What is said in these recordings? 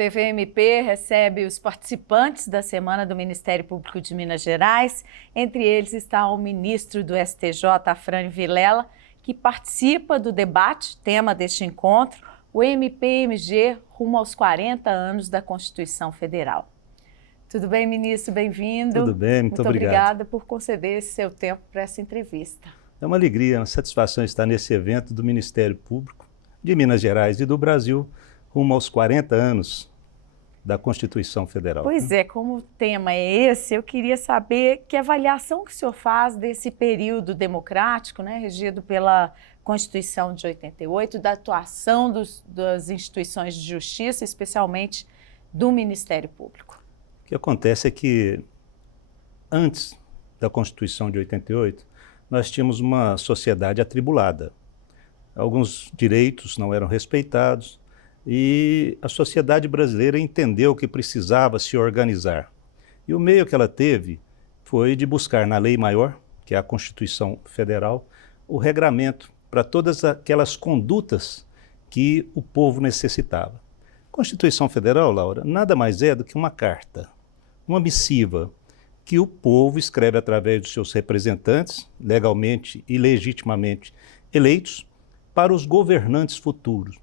TV MP recebe os participantes da Semana do Ministério Público de Minas Gerais. Entre eles está o ministro do STJ, Afrânio Vilela, que participa do debate, tema deste encontro, o MP-MG rumo aos 40 anos da Constituição Federal. Tudo bem, ministro? Bem-vindo. Tudo bem, muito obrigado. Obrigada por conceder esse seu tempo para essa entrevista. É uma alegria, uma satisfação estar nesse evento do Ministério Público de Minas Gerais e do Brasil, rumo aos 40 anos da Constituição Federal. Pois é, como o tema é esse, eu queria saber que avaliação que o senhor faz desse período democrático, né, regido pela Constituição de 88, da atuação das instituições de justiça, especialmente do Ministério Público. O que acontece é que, antes da Constituição de 88, nós tínhamos uma sociedade atribulada. Alguns direitos não eram respeitados, e a sociedade brasileira entendeu que precisava se organizar. E o meio que ela teve foi de buscar na lei maior, que é a Constituição Federal, o regramento para todas aquelas condutas que o povo necessitava. A Constituição Federal, Laura, nada mais é do que uma carta, uma missiva, que o povo escreve através dos seus representantes, legalmente e legitimamente eleitos, para os governantes futuros.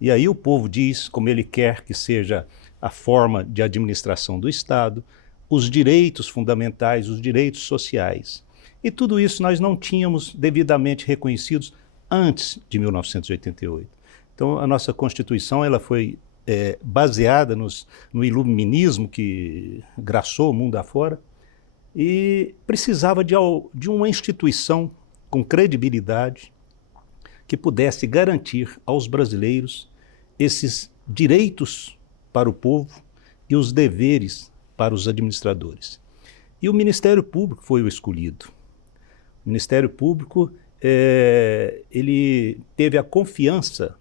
E aí o povo diz como ele quer que seja a forma de administração do Estado, os direitos fundamentais, os direitos sociais. E tudo isso nós não tínhamos devidamente reconhecidos antes de 1988. Então a nossa Constituição ela foi baseada no iluminismo que graçou o mundo afora e precisava de uma instituição com credibilidade que pudesse garantir aos brasileiros esses direitos para o povo e os deveres para os administradores. E o Ministério Público foi o escolhido. O Ministério Público ele teve a confiança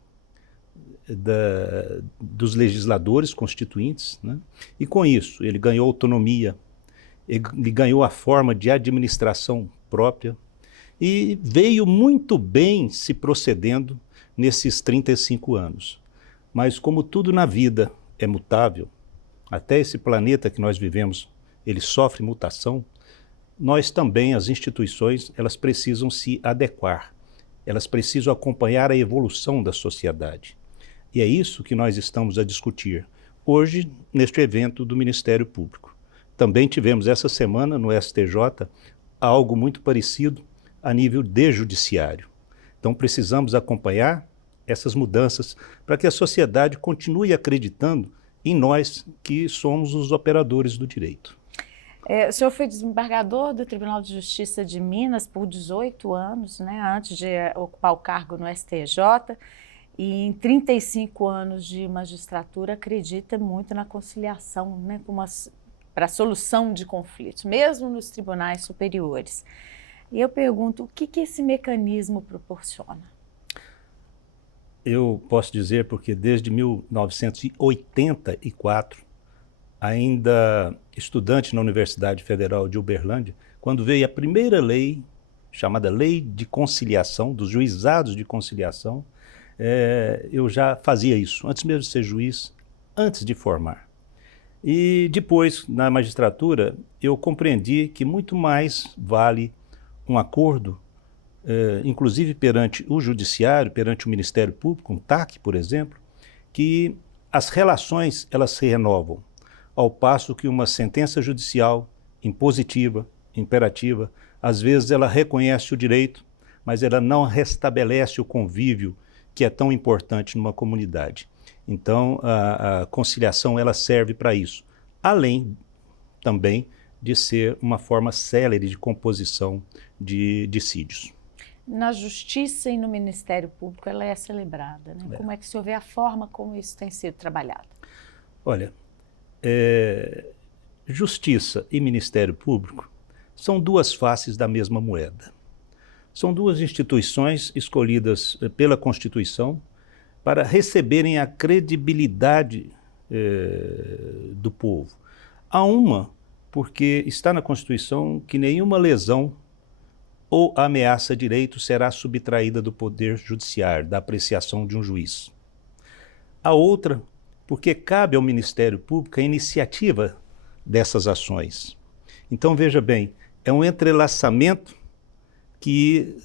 dos legisladores constituintes, né? E com isso ele ganhou autonomia, ele ganhou a forma de administração própria, e veio muito bem se procedendo nesses 35 anos. Mas como tudo na vida é mutável, até esse planeta que nós vivemos, ele sofre mutação, nós também, as instituições, elas precisam se adequar, elas precisam acompanhar a evolução da sociedade. E é isso que nós estamos a discutir hoje neste evento do Ministério Público. Também tivemos essa semana no STJ algo muito parecido, a nível de judiciário. Então precisamos acompanhar essas mudanças para que a sociedade continue acreditando em nós que somos os operadores do direito. O senhor foi desembargador do Tribunal de Justiça de Minas por 18 anos, né, antes de ocupar o cargo no STJ, e em 35 anos de magistratura acredita muito na conciliação, né, para a solução de conflitos, mesmo nos tribunais superiores. E eu pergunto, o que esse mecanismo proporciona? Eu posso dizer porque desde 1984, ainda estudante na Universidade Federal de Uberlândia, quando veio a primeira lei, chamada Lei de Conciliação, dos Juizados de Conciliação, eu já fazia isso, antes mesmo de ser juiz, antes de formar. E depois, na magistratura, eu compreendi que muito mais vale um acordo, inclusive perante o judiciário, perante o Ministério Público, um TAC, por exemplo, que as relações elas se renovam, ao passo que uma sentença judicial impositiva, imperativa, às vezes ela reconhece o direito, mas ela não restabelece o convívio que é tão importante numa comunidade. Então a conciliação ela serve para isso, além também de ser uma forma célere de composição de dissídios. Na Justiça e no Ministério Público ela é celebrada, né? Como é que o senhor vê a forma como isso tem sido trabalhado? Olha, Justiça e Ministério Público são duas faces da mesma moeda. São duas instituições escolhidas pela Constituição para receberem a credibilidade do povo. Há uma porque está na Constituição que nenhuma lesão ou ameaça a direito será subtraída do poder judiciário, da apreciação de um juiz. A outra, porque cabe ao Ministério Público a iniciativa dessas ações. Então, veja bem, é um entrelaçamento que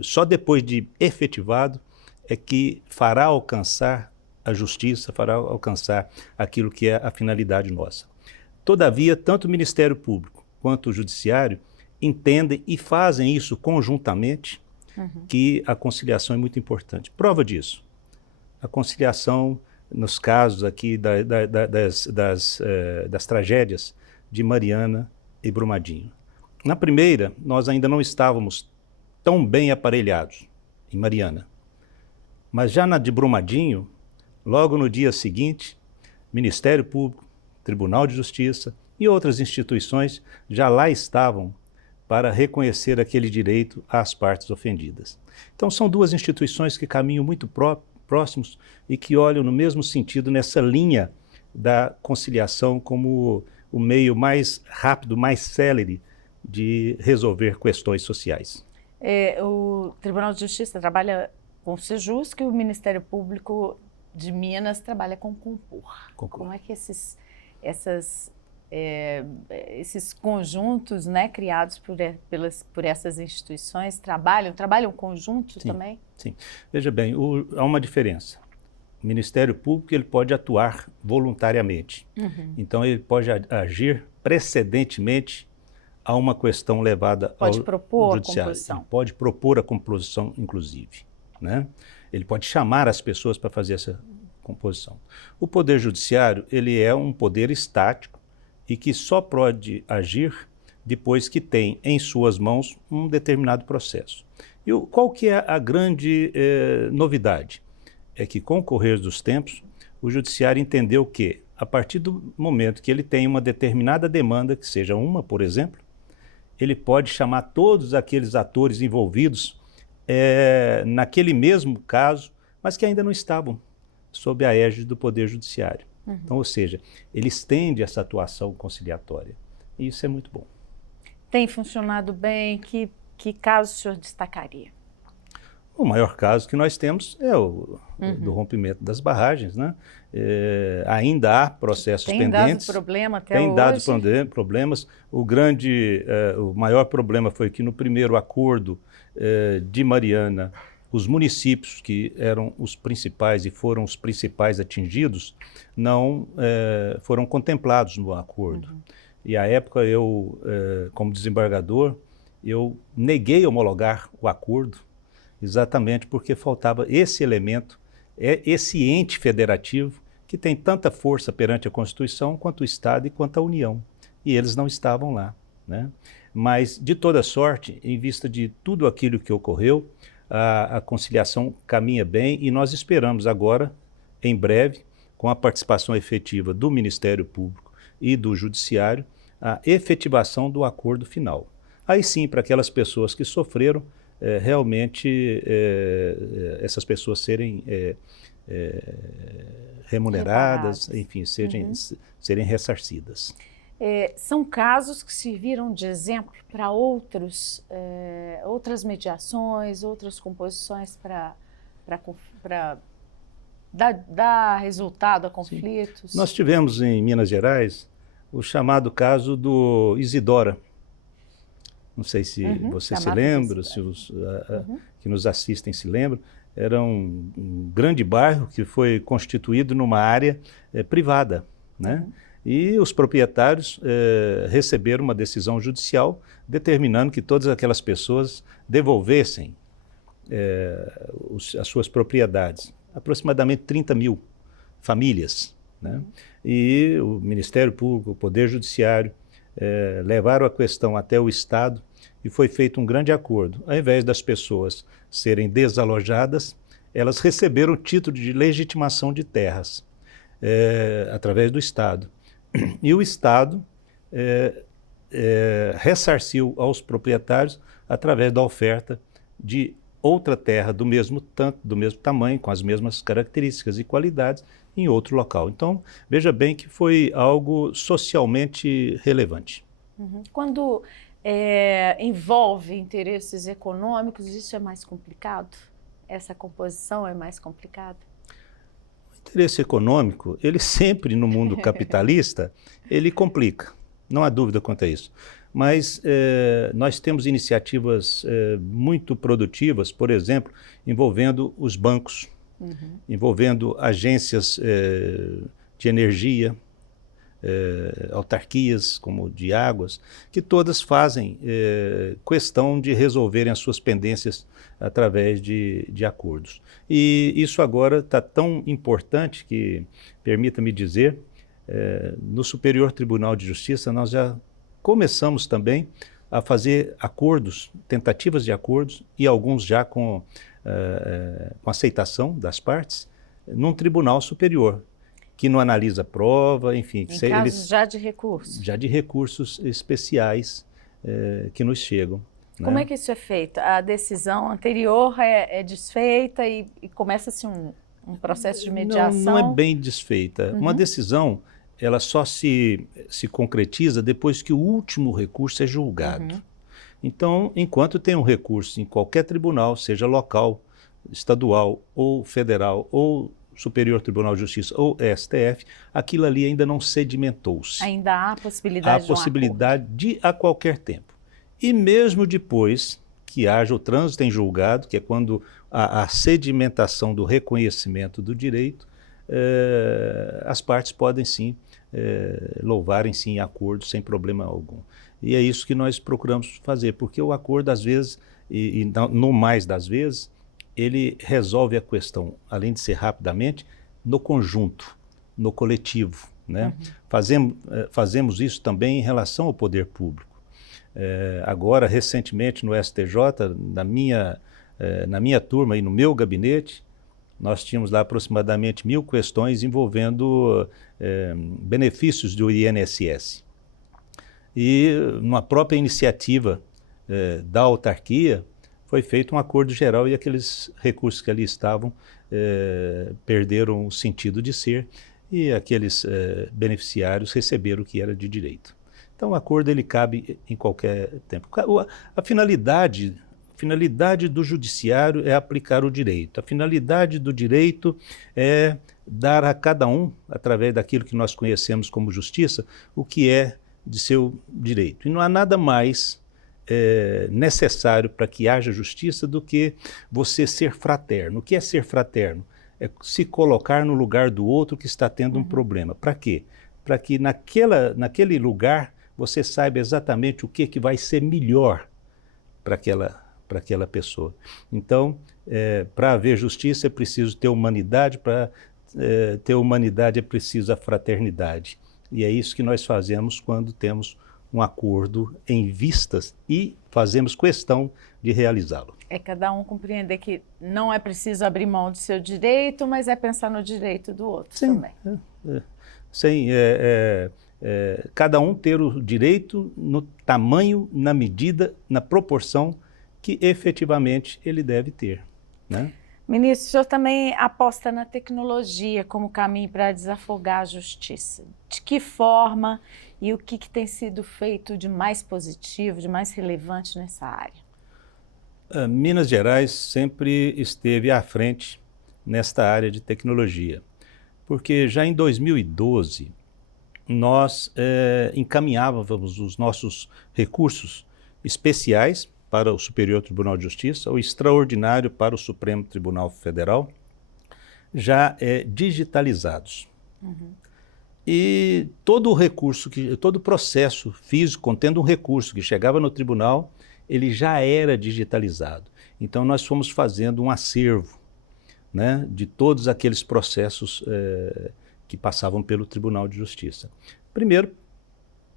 só depois de efetivado é que fará alcançar a justiça, fará alcançar aquilo que é a finalidade nossa. Todavia, tanto o Ministério Público quanto o Judiciário entendem e fazem isso conjuntamente, que a conciliação é muito importante. Prova disso, a conciliação nos casos aqui das tragédias de Mariana e Brumadinho. Na primeira, nós ainda não estávamos tão bem aparelhados, em Mariana. Mas já na de Brumadinho, logo no dia seguinte, Ministério Público, Tribunal de Justiça e outras instituições já lá estavam para reconhecer aquele direito às partes ofendidas. Então são duas instituições que caminham muito próximos e que olham no mesmo sentido nessa linha da conciliação como o meio mais rápido, mais célere de resolver questões sociais. O Tribunal de Justiça trabalha com o Sejusc e o Ministério Público de Minas trabalha com o Compor. Como é que esses conjuntos, né, criados por essas instituições trabalham conjunto também? Sim. Veja bem, há uma diferença. O Ministério Público ele pode atuar voluntariamente. Então ele pode agir precedentemente a uma questão levada ao judiciário. Pode propor a composição. Ele pode propor a composição, inclusive, né? Ele pode chamar as pessoas para fazer essa composição. O Poder Judiciário ele é um poder estático e que só pode agir depois que tem em suas mãos um determinado processo. E qual que é a grande novidade? É que com o correr dos tempos, o Judiciário entendeu que, a partir do momento que ele tem uma determinada demanda, que seja uma, por exemplo, ele pode chamar todos aqueles atores envolvidos naquele mesmo caso, mas que ainda não estavam sob a égide do Poder Judiciário. Então, ou seja, ele estende essa atuação conciliatória. E isso é muito bom. Tem funcionado bem? Que caso o senhor destacaria? O maior caso que nós temos é o do rompimento das barragens, né? Ainda há processos pendentes. Tem dado problema até hoje? Tem dado problemas. O maior problema foi que no primeiro acordo de Mariana, os municípios que eram os principais e foram os principais atingidos não foram contemplados no acordo. E à época eu, como desembargador, eu neguei homologar o acordo exatamente porque faltava esse elemento, esse ente federativo que tem tanta força perante a Constituição quanto o Estado e quanto a União. E eles não estavam lá, né? Mas, de toda sorte, em vista de tudo aquilo que ocorreu, a conciliação caminha bem e nós esperamos agora, em breve, com a participação efetiva do Ministério Público e do Judiciário, a efetivação do acordo final. Aí sim, para aquelas pessoas que sofreram, realmente essas pessoas serem remuneradas, enfim, serem ressarcidas. São casos que serviram de exemplo para outras mediações, outras composições para dar resultado a conflitos? Sim. Nós tivemos em Minas Gerais o chamado caso do Isidora. Não sei se você se lembra, se os que nos assistem se lembram. Era um grande bairro que foi constituído numa área privada, né? E os proprietários receberam uma decisão judicial determinando que todas aquelas pessoas devolvessem as suas propriedades. Aproximadamente 30 mil famílias, né? E o Ministério Público, o Poder Judiciário, levaram a questão até o Estado e foi feito um grande acordo. Ao invés das pessoas serem desalojadas, elas receberam o título de legitimação de terras através do Estado. E o Estado ressarciu aos proprietários através da oferta de outra terra do mesmo tamanho, com as mesmas características e qualidades, em outro local. Então, veja bem que foi algo socialmente relevante. Quando envolve interesses econômicos, isso é mais complicado? Essa composição é mais complicada? interesse econômico, ele sempre no mundo capitalista, ele complica, não há dúvida quanto a isso. Mas nós temos iniciativas muito produtivas, por exemplo, envolvendo os bancos, envolvendo agências de energia, autarquias como de águas, que todas fazem questão de resolverem as suas pendências através de acordos. E isso agora está tão importante que, permita-me dizer, no Superior Tribunal de Justiça nós já começamos também a fazer acordos, tentativas de acordos, e alguns já com aceitação das partes, num tribunal superior, que não analisa prova, enfim. Em casos já de recurso? Já de recursos especiais que nos chegam. Como é que isso é feito? A decisão anterior é desfeita e começa-se um processo de mediação? Não é bem desfeita. Uma decisão, ela só se concretiza depois que o último recurso é julgado. Então, enquanto tem um recurso em qualquer tribunal, seja local, estadual ou federal, ou Superior Tribunal de Justiça ou STF, aquilo ali ainda não sedimentou-se. Ainda há possibilidade de possibilidade de a qualquer tempo. E mesmo depois que haja o trânsito em julgado, que é quando a sedimentação do reconhecimento do direito, as partes podem sim louvarem sim acordo sem problema algum. E é isso que nós procuramos fazer, porque o acordo às vezes, e no mais das vezes, ele resolve a questão, além de ser rapidamente, no conjunto, no coletivo, né? Fazemos isso também em relação ao poder público. Agora, recentemente, no STJ, na minha turma e no meu gabinete, nós tínhamos lá aproximadamente 1000 questões envolvendo benefícios do INSS. E, numa própria iniciativa da autarquia, foi feito um acordo geral e aqueles recursos que ali estavam perderam o sentido de ser e aqueles beneficiários receberam o que era de direito. Então o acordo ele cabe em qualquer tempo. A finalidade do judiciário é aplicar o direito. A finalidade do direito é dar a cada um, através daquilo que nós conhecemos como justiça, o que é de seu direito. E não há nada mais necessário para que haja justiça do que você ser fraterno. O que é ser fraterno? É se colocar no lugar do outro que está tendo um problema. Para quê? Para que naquele lugar você saiba exatamente o que vai ser melhor para aquela pessoa. Então, para haver justiça é preciso ter humanidade, para ter humanidade é preciso a fraternidade. E é isso que nós fazemos quando temos um acordo em vistas e fazemos questão de realizá-lo. É cada um compreender que não é preciso abrir mão do seu direito, mas é pensar no direito do outro também. Sim, cada um ter o direito no tamanho, na medida, na proporção que efetivamente ele deve ter, né? Ministro, o senhor também aposta na tecnologia como caminho para desafogar a justiça. De que forma e o que tem sido feito de mais positivo, de mais relevante nessa área? Minas Gerais sempre esteve à frente nesta área de tecnologia, porque já em 2012 nós encaminhávamos os nossos recursos especiais para o Superior Tribunal de Justiça, o extraordinário para o Supremo Tribunal Federal, já digitalizados. E todo o recurso, todo o processo físico contendo um recurso que chegava no tribunal, ele já era digitalizado. Então nós fomos fazendo um acervo, né, de todos aqueles processos que passavam pelo Tribunal de Justiça. Primeiro,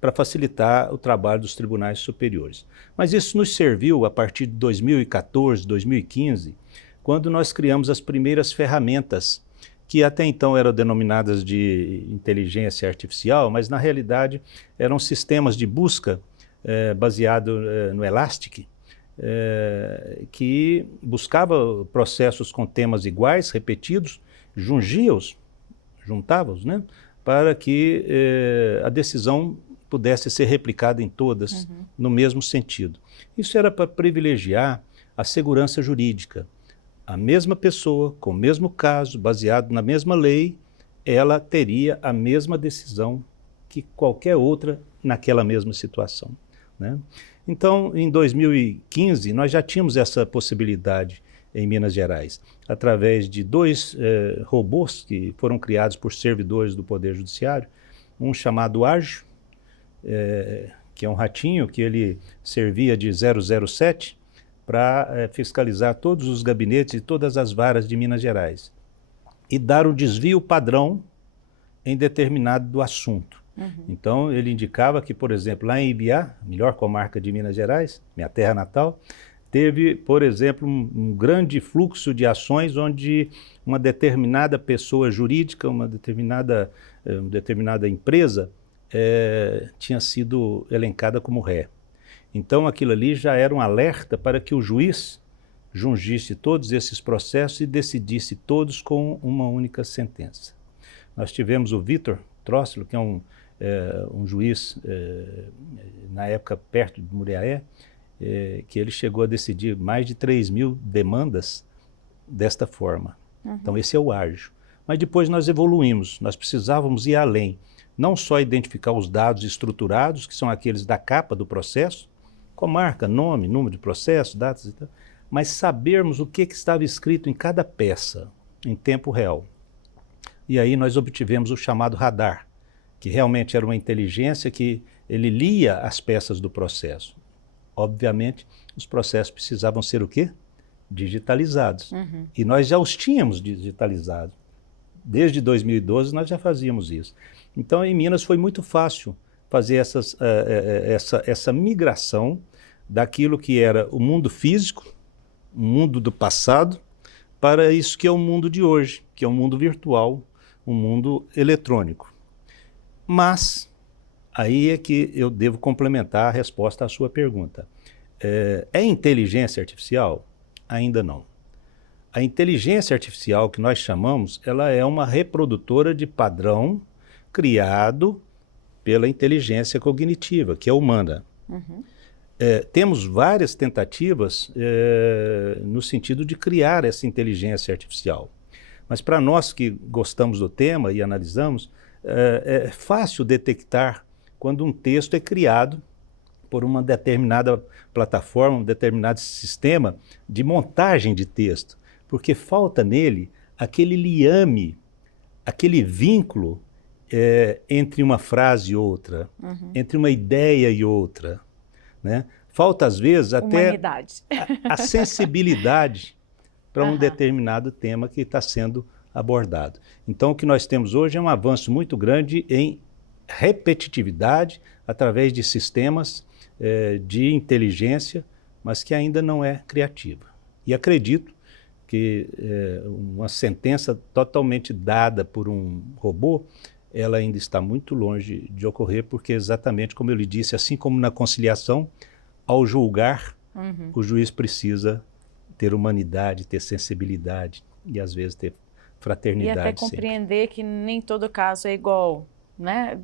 para facilitar o trabalho dos tribunais superiores. Mas isso nos serviu a partir de 2014, 2015, quando nós criamos as primeiras ferramentas, que até então eram denominadas de inteligência artificial, mas na realidade eram sistemas de busca baseado no Elastic, que buscava processos com temas iguais, repetidos, juntava-os, né, para que a decisão pudesse ser replicada em todas no mesmo sentido. Isso era para privilegiar a segurança jurídica, a mesma pessoa, com o mesmo caso, baseado na mesma lei, ela teria a mesma decisão que qualquer outra naquela mesma situação, né? Então, em 2015, nós já tínhamos essa possibilidade em Minas Gerais, através de dois robôs que foram criados por servidores do Poder Judiciário, um chamado Ágio, que é um ratinho que ele servia de 007 para fiscalizar todos os gabinetes e todas as varas de Minas Gerais e dar o desvio padrão em determinado assunto. Então, ele indicava que, por exemplo, lá em Ibiá, melhor comarca de Minas Gerais, minha terra natal, teve, por exemplo, um grande fluxo de ações onde uma determinada pessoa jurídica, uma determinada empresa tinha sido elencada como ré. Então, aquilo ali já era um alerta para que o juiz jungisse todos esses processos e decidisse todos com uma única sentença. Nós tivemos o Vitor Trócilo, que é um juiz, na época perto de Muriaé, que ele chegou a decidir mais de 3.000 demandas desta forma. Então, esse é o ágio. Mas depois nós evoluímos, nós precisávamos ir além. Não só identificar os dados estruturados, que são aqueles da capa do processo, comarca, nome, número de processo, datas e tal, mas sabermos o que estava escrito em cada peça, em tempo real. E aí nós obtivemos o chamado radar, que realmente era uma inteligência que ele lia as peças do processo. Obviamente, os processos precisavam ser o quê? Digitalizados. E nós já os tínhamos digitalizados. Desde 2012 nós já fazíamos isso. Então, em Minas foi muito fácil fazer essa migração daquilo que era o mundo físico, o mundo do passado, para isso que é o mundo de hoje, que é um mundo virtual, um mundo eletrônico. Mas, aí é que eu devo complementar a resposta à sua pergunta. É inteligência artificial? Ainda não. A inteligência artificial que nós chamamos, ela é uma reprodutora de padrão criado pela inteligência cognitiva, que é humana. Temos várias tentativas no sentido de criar essa inteligência artificial. Mas para nós que gostamos do tema e analisamos, é fácil detectar quando um texto é criado por uma determinada plataforma, um determinado sistema de montagem de texto, porque falta nele aquele liame, aquele vínculo entre uma frase e outra, entre uma ideia e outra, né? Falta, às vezes, até a sensibilidade para um determinado tema que está sendo abordado. Então, o que nós temos hoje é um avanço muito grande em repetitividade através de sistemas de inteligência, mas que ainda não é criativa. E acredito que uma sentença totalmente dada por um robô, ela ainda está muito longe de ocorrer, porque exatamente como eu lhe disse, assim como na conciliação, ao julgar, o juiz precisa ter humanidade, ter sensibilidade e às vezes ter fraternidade. E até compreender que nem todo caso é igual, né?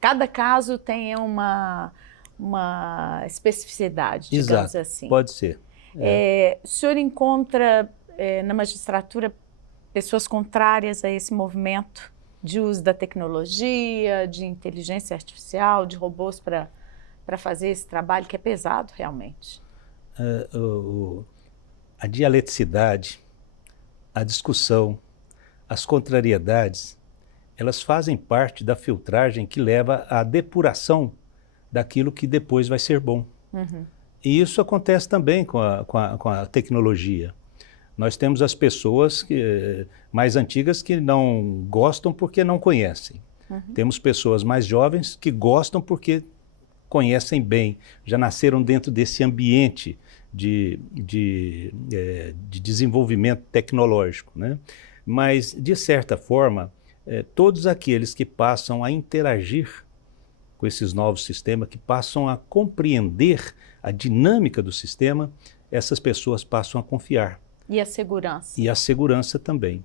Cada caso tem uma especificidade, digamos assim. Pode ser. O senhor encontra na magistratura pessoas contrárias a esse movimento de uso da tecnologia, de inteligência artificial, de robôs para fazer esse trabalho que é pesado realmente? A dialeticidade, a discussão, as contrariedades, elas fazem parte da filtragem que leva à depuração daquilo que depois vai ser bom. E isso acontece também com a tecnologia. Nós temos as pessoas mais antigas que não gostam porque não conhecem. Temos pessoas mais jovens que gostam porque conhecem bem, já nasceram dentro desse ambiente de desenvolvimento tecnológico, né? Mas, de certa forma, todos aqueles que passam a interagir com esses novos sistemas, que passam a compreender a dinâmica do sistema, essas pessoas passam a confiar. E a segurança? E a segurança também.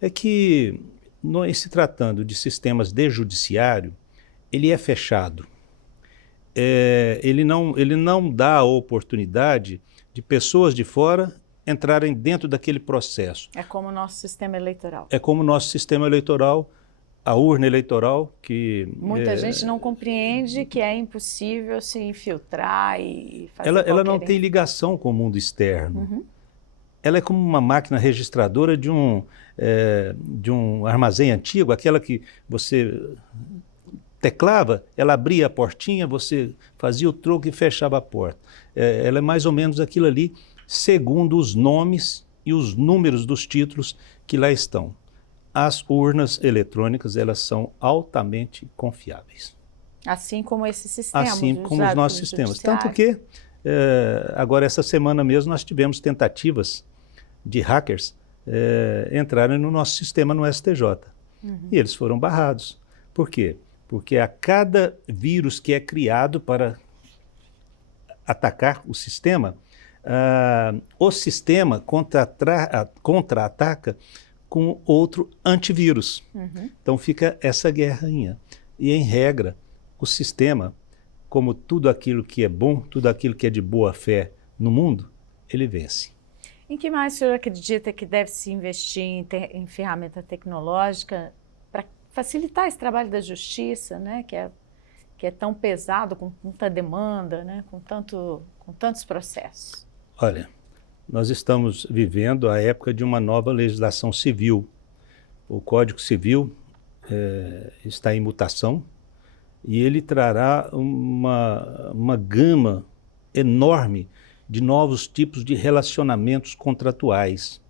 É que, em se tratando de sistemas de judiciário, ele é fechado. Ele não dá a oportunidade de pessoas de fora entrarem dentro daquele processo. É como o nosso sistema eleitoral. É como o nosso sistema eleitoral, a urna eleitoral, que... Muita gente não compreende que é impossível se infiltrar e fazer ela não tem ligação com o mundo externo. Ela é como uma máquina registradora de um armazém antigo, aquela que você teclava, ela abria a portinha, você fazia o troco e fechava a porta. Ela é mais ou menos aquilo ali, segundo os nomes e os números dos títulos que lá estão. As urnas eletrônicas, elas são altamente confiáveis. Assim como esse sistema. Assim como os nossos sistemas. Tanto que, agora essa semana mesmo, nós tivemos tentativas de hackers entrarem no nosso sistema no STJ. E eles foram barrados. Por quê? Porque a cada vírus que é criado para atacar o sistema contra-ataca com outro antivírus. Então fica essa guerrinha. E em regra, o sistema, como tudo aquilo que é bom, tudo aquilo que é de boa fé no mundo, ele vence. Em que mais o senhor acredita que deve se investir em ferramenta tecnológica para facilitar esse trabalho da justiça, né, que é tão pesado, com tanta demanda, né, com tantos processos? Olha, nós estamos vivendo a época de uma nova legislação civil. O Código Civil está em mutação e ele trará uma gama enorme de novos tipos de relacionamentos contratuais.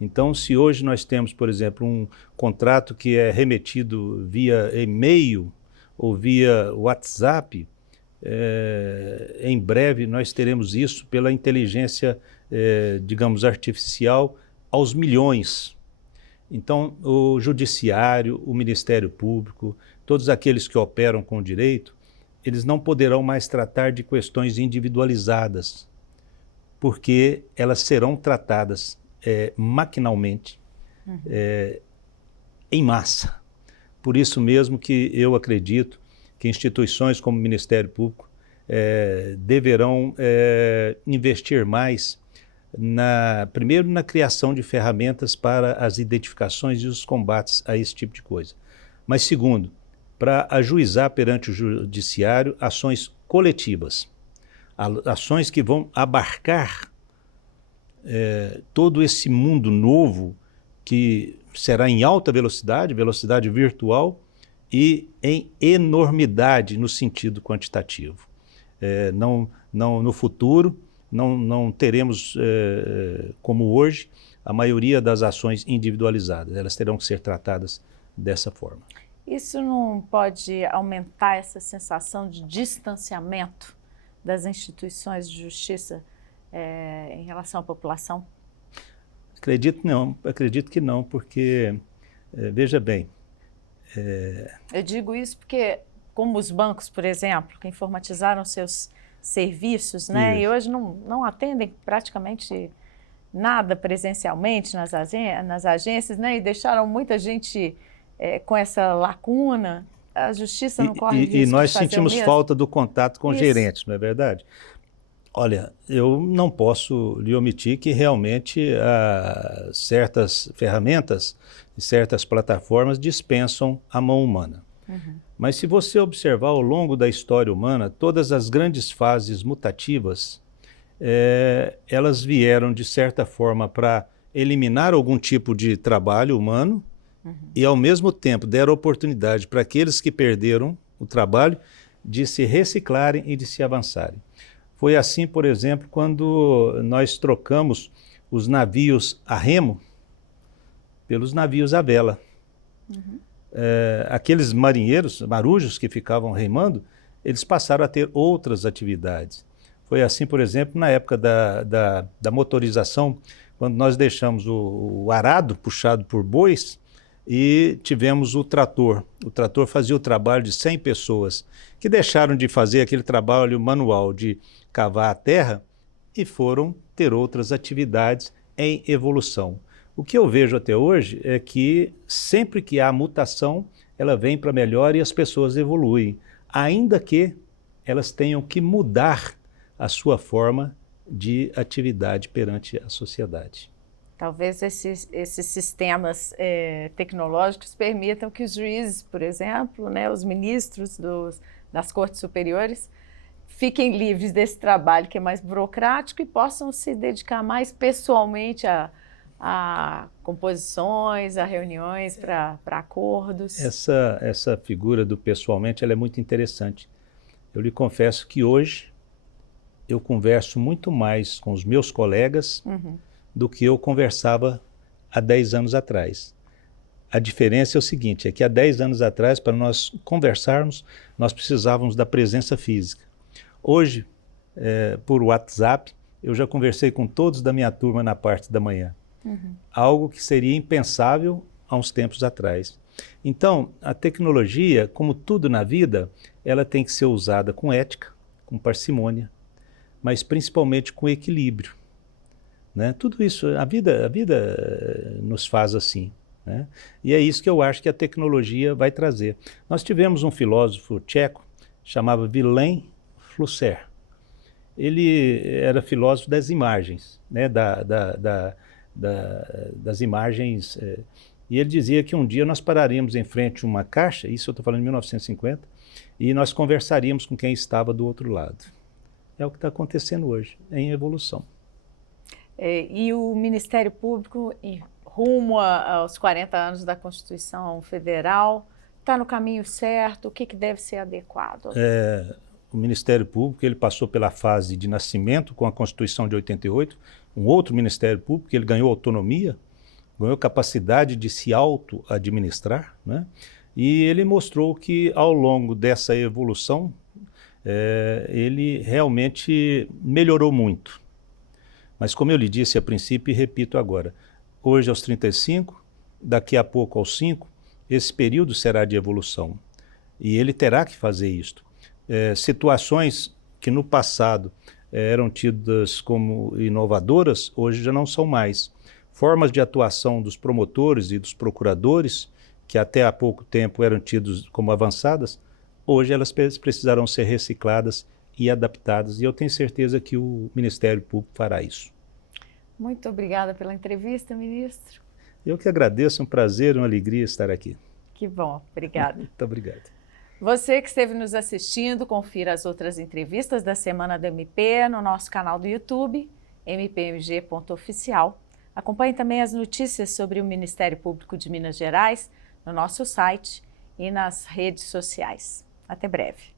Então, se hoje nós temos, por exemplo, um contrato que é remetido via e-mail ou via WhatsApp, em breve nós teremos isso pela inteligência, digamos, artificial aos milhões. Então, o Judiciário, o Ministério Público, todos aqueles que operam com o direito, eles não poderão mais tratar de questões individualizadas, porque elas serão tratadas maquinalmente, em massa. Por isso mesmo que eu acredito que instituições como o Ministério Público deverão investir mais, primeiro na criação de ferramentas para as identificações e os combates a esse tipo de coisa. Mas segundo, para ajuizar perante o Judiciário ações coletivas, ações que vão abarcar todo esse mundo novo que será em alta velocidade, velocidade virtual e em enormidade no sentido quantitativo. No futuro não teremos, como hoje, a maioria das ações individualizadas, elas terão que ser tratadas dessa forma. Isso não pode aumentar essa sensação de distanciamento das instituições de justiça em relação à população? Acredito que não, porque, veja bem... Eu digo isso porque, como os bancos, por exemplo, que informatizaram seus serviços, né, e hoje não atendem praticamente nada presencialmente nas agências, né, e deixaram muita gente com essa lacuna, a justiça não corre risco de fazer o mesmo. E nós sentimos falta do contato com gerentes, não é verdade? Olha, eu não posso lhe omitir que realmente certas ferramentas e certas plataformas dispensam a mão humana. Mas se você observar ao longo da história humana, todas as grandes fases mutativas, elas vieram de certa forma para eliminar algum tipo de trabalho humano e ao mesmo tempo deram oportunidade para aqueles que perderam o trabalho de se reciclarem e de se avançarem. Foi assim, por exemplo, quando nós trocamos os navios a remo pelos navios à vela. Aqueles marinheiros, marujos que ficavam remando, eles passaram a ter outras atividades. Foi assim, por exemplo, na época da motorização, quando nós deixamos o arado puxado por bois e tivemos o trator. O trator fazia o trabalho de 100 pessoas, que deixaram de fazer aquele trabalho manual de cavar a terra e foram ter outras atividades em evolução. O que eu vejo até hoje é que sempre que há mutação, ela vem para melhor e as pessoas evoluem, ainda que elas tenham que mudar a sua forma de atividade perante a sociedade. Talvez esses sistemas tecnológicos permitam que os juízes, por exemplo, né, os ministros das cortes superiores, fiquem livres desse trabalho que é mais burocrático e possam se dedicar mais pessoalmente a composições, a reuniões para acordos. Essa figura do pessoalmente ela é muito interessante. Eu lhe confesso que hoje eu converso muito mais com os meus colegas do que eu conversava há 10 anos atrás. A diferença é o seguinte, é que há 10 anos atrás, para nós conversarmos, nós precisávamos da presença física. Hoje, por WhatsApp, eu já conversei com todos da minha turma na parte da manhã. Algo que seria impensável há uns tempos atrás. Então, a tecnologia, como tudo na vida, ela tem que ser usada com ética, com parcimônia, mas principalmente com equilíbrio. Né? Tudo isso, a vida nos faz assim. Né? E é isso que eu acho que a tecnologia vai trazer. Nós tivemos um filósofo tcheco, chamava Vilém Flusser. Ele era filósofo das imagens, né? Das imagens. E ele dizia que um dia nós pararíamos em frente a uma caixa, isso eu estou falando em 1950, e nós conversaríamos com quem estava do outro lado. É o que está acontecendo hoje, em evolução. E o Ministério Público, rumo aos 40 anos da Constituição Federal, está no caminho certo? O que deve ser adequado? O Ministério Público ele passou pela fase de nascimento com a Constituição de 88, um outro Ministério Público, ele ganhou autonomia, ganhou capacidade de se auto-administrar, né? E ele mostrou que ao longo dessa evolução, ele realmente melhorou muito. Mas como eu lhe disse a princípio e repito agora, hoje aos 35, daqui a pouco aos 5, esse período será de evolução. E ele terá que fazer isto. Situações que no passado eram tidas como inovadoras, hoje já não são mais. Formas de atuação dos promotores e dos procuradores, que até há pouco tempo eram tidos como avançadas, hoje elas precisarão ser recicladas e adaptadas, e eu tenho certeza que o Ministério Público fará isso. Muito obrigada pela entrevista, ministro. Eu que agradeço, é um prazer, uma alegria estar aqui. Que bom, obrigada. Muito obrigado. Você que esteve nos assistindo, confira as outras entrevistas da Semana do MP no nosso canal do YouTube, mpmg.oficial. Acompanhe também as notícias sobre o Ministério Público de Minas Gerais no nosso site e nas redes sociais. Até breve.